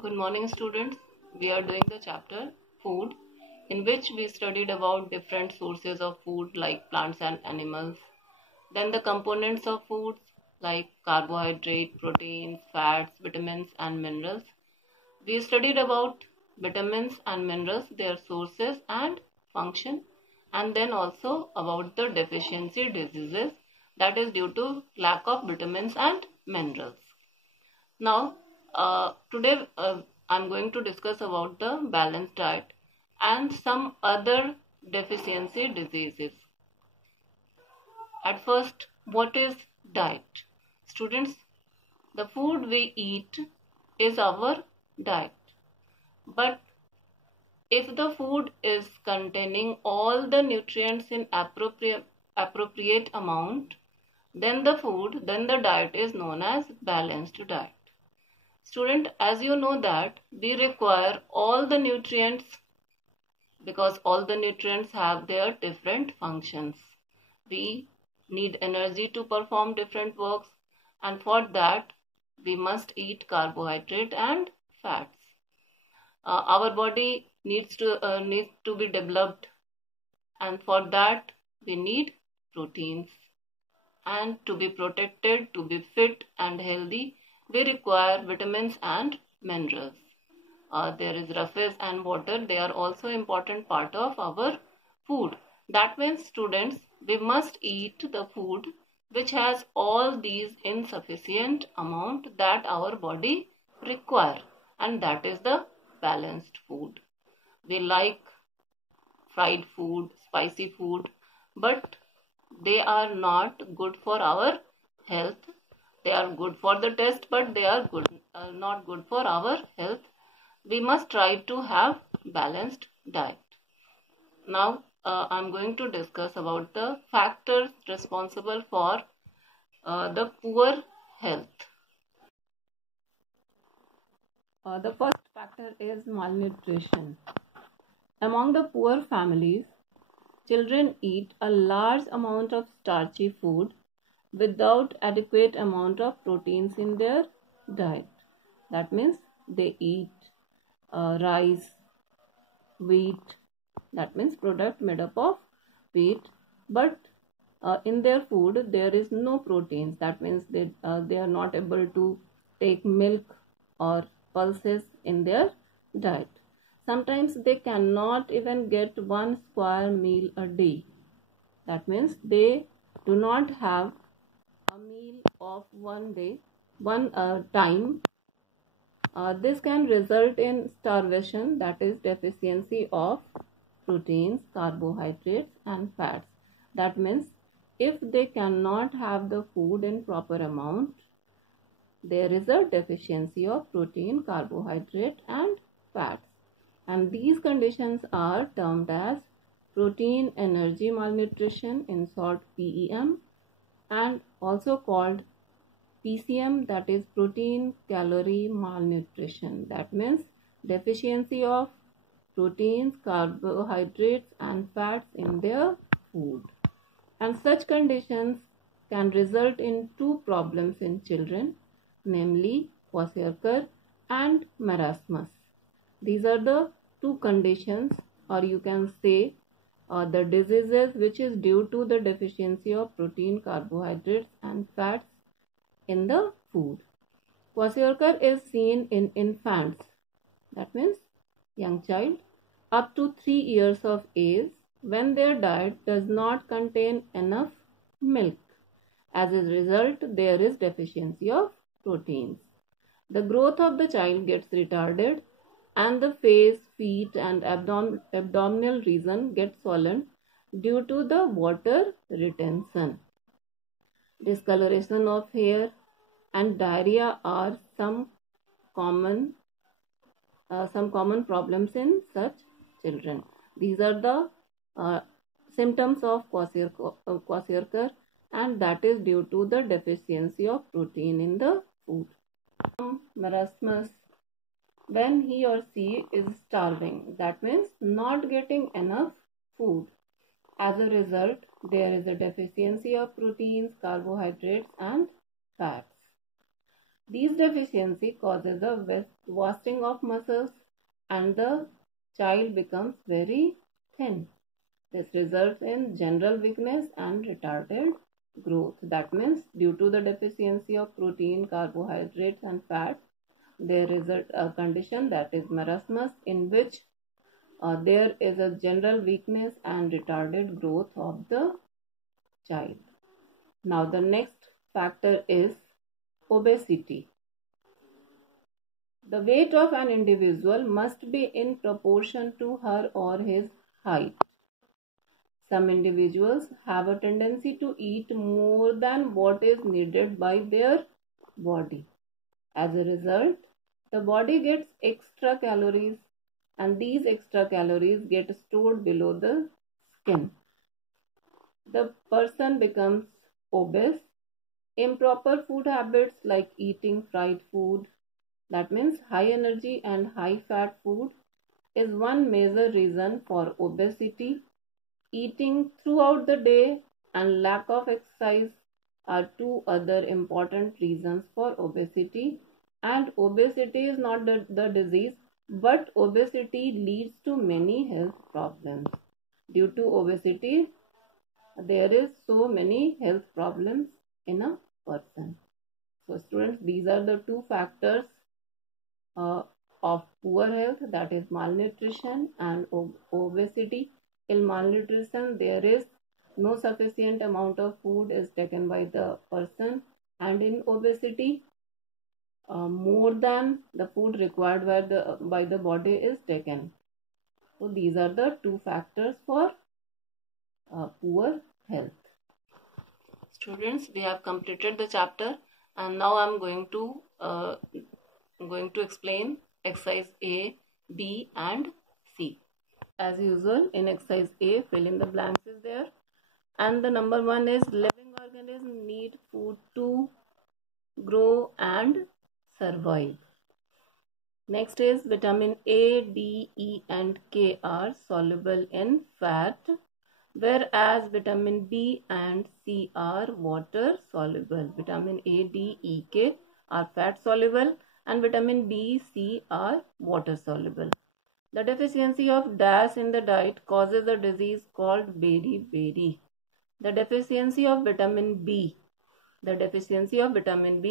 Good morning, students. We are doing the chapter Food, in which we studied about different sources of food like plants and animals. Then the components of foods like carbohydrate, proteins, fats, vitamins, and minerals. We studied about vitamins and minerals, their sources and function, and then also about the deficiency diseases that is due to lack of vitamins and minerals. Now, today I'm going to discuss about the balanced diet and some other deficiency diseases. At first, what is diet? Students, the food we eat is our diet. But if the food is containing all the nutrients in appropriate amount, then the diet is known as balanced diet. Student, as you know that we require all the nutrients because all the nutrients have their different functions. We need energy to perform different works, and for that we must eat carbohydrate and fats. Our body needs to be developed, and for that we need proteins. And to be protected, to be fit and healthy, we require vitamins and minerals. There is roughes and water. They are also important part of our food. That means, students, we must eat the food which has all these in sufficient amount that our body require, and that is the balanced food. We like fried food, spicy food, but they are not good for our health. They are good for the taste, but they are not good for our health. We must try to have balanced diet. Now I'm going to discuss about the factors responsible for the poor health. The first factor is malnutrition. Among the poor families, children eat a large amount of starchy food without adequate amount of proteins in their diet. That means they eat rice, wheat, that means product made up of wheat, but in their food there is no proteins. That means they are not able to take milk or pulses in their diet. Sometimes they cannot even get one square meal a day. That means they do not have a meal of one day, one time. This can result in starvation, that is deficiency of proteins, carbohydrates and fats. That means if they cannot have the food in proper amount, there is a deficiency of protein, carbohydrate and fats. And these conditions are termed as protein energy malnutrition, in short PEM, and also called PCM, that is protein calorie malnutrition. That means deficiency of proteins, carbohydrates and fats in their food. And such conditions can result in two problems in children, namely kwashiorkor and marasmus. These are the two conditions, or you can say the diseases which is due to the deficiency of protein, carbohydrates and fats in the food. Kwashiorkor is seen in infants, that means young child, up to 3 years of age, when their diet does not contain enough milk. As a result, there is deficiency of proteins. The growth of the child gets retarded and the face, feet and abdominal region gets swollen due to the water retention. Discoloration of hair and diarrhea are some common problems in such children. These are the symptoms of kwashiorkor, and that is due to the deficiency of protein in the food. Marasmus, when he or she is starving, that means not getting enough food. As a result, there is a deficiency of proteins, carbohydrates and fats. These deficiency causes a wasting of muscles and the child becomes very thin. This results in general weakness and retarded growth. That means due to the deficiency of protein, carbohydrates and fats, there is a condition that is marasmus, in which there is a general weakness and retarded growth of the child. Now the next factor is obesity. The weight of an individual must be in proportion to her or his height. Some individuals have a tendency to eat more than what is needed by their body. As a result, the body gets extra calories and these extra calories get stored below the skin. The person becomes obese. Improper food habits like eating fried food, that means high energy and high fat food, is one major reason for obesity. Eating throughout the day and lack of exercise are two other important reasons for obesity. And obesity is not the disease, but obesity leads to many health problems. Due to obesity, there is so many health problems in a person. So students, these are the two factors of poor health, that is malnutrition and obesity. In malnutrition, there is no sufficient amount of food is taken by the person, and in obesity, more than the food required by the body is taken. So these are the two factors for poor health. Students, we have completed the chapter, and now I'm going to explain exercise A, B and C. As usual, in exercise A, fill in the blanks is there, and the number 1 is living organisms need food to grow and survive. Next is vitamin A, D, E and K are soluble in fat, whereas vitamin B and C are water soluble. Vitamin A, D, E, K are fat soluble and vitamin B, C are water soluble. The deficiency of DAS in the diet causes a disease called beriberi. The deficiency of vitamin B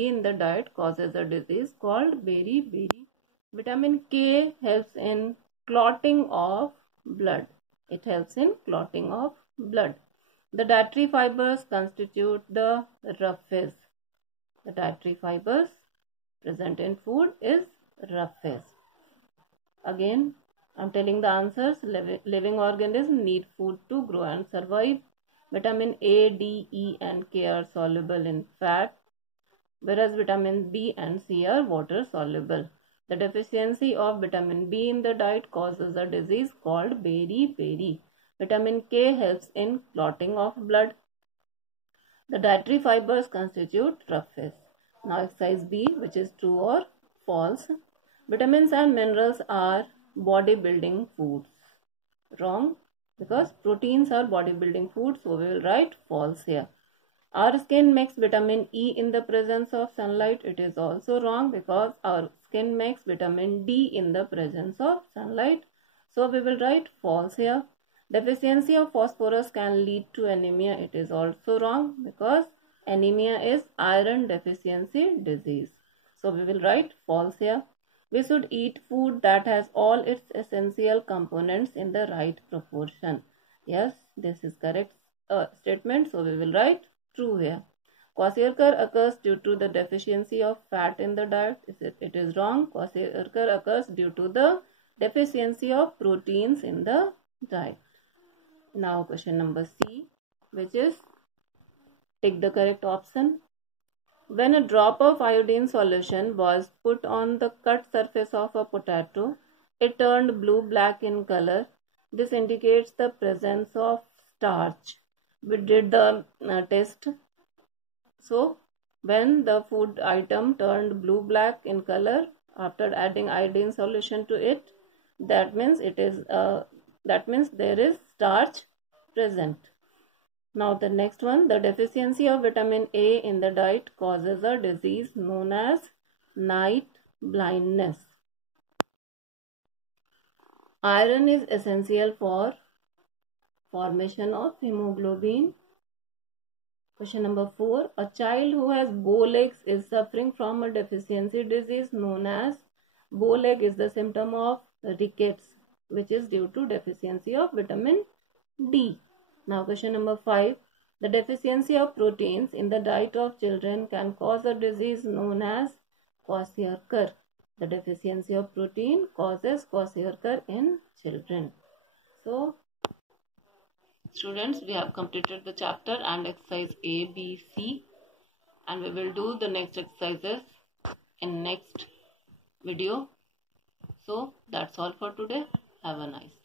in the diet causes a disease called beriberi. Vitamin K helps in clotting of blood. It helps in clotting of blood. The dietary fibers constitute the roughage. The dietary fibers present in food is roughage. Again, I'm telling the answers. Living organisms need food to grow and survive. Vitamin A, D, E and K are soluble in fat, whereas vitamin B and C are water soluble. The deficiency of vitamin B in the diet causes a disease called beriberi. Vitamin K helps in clotting of blood. The dietary fibers constitute roughage. Now exercise B, which is true or false. Vitamins and minerals are bodybuilding foods. Wrong, because proteins are bodybuilding foods, so we will write false here. Our skin makes vitamin E in the presence of sunlight. It is also wrong, because our skin makes vitamin D in the presence of sunlight. So we will write false here. Deficiency of phosphorus can lead to anemia. It is also wrong, because anemia is iron deficiency disease. So we will write false here. We should eat food that has all its essential components in the right proportion. Yes, this is correct statement. So we will write true here. Kwashiorkor occurs due to the deficiency of fat in the diet. It is wrong. Kwashiorkor occurs due to the deficiency of proteins in the diet. Now question number C, which is take the correct option. When a drop of iodine solution was put on the cut surface of a potato, it turned blue-black in color. This indicates the presence of starch. We did the test. So, when the food item turned blue-black in color after adding iodine solution to it, that means there is starch present. Now the next one, the deficiency of vitamin A in the diet causes a disease known as night blindness. Iron is essential for formation of hemoglobin. Question number 4. A child who has bow legs is suffering from a deficiency disease known as bow leg is the symptom of rickets, which is due to deficiency of vitamin D. Now question number 5. The deficiency of proteins in the diet of children can cause a disease known as kwashiorkor. The deficiency of protein causes kwashiorkor in children. So, students, we have completed the chapter and exercise A, B, C, and we will do the next exercises in next video. So, that's all for today. Have a nice day.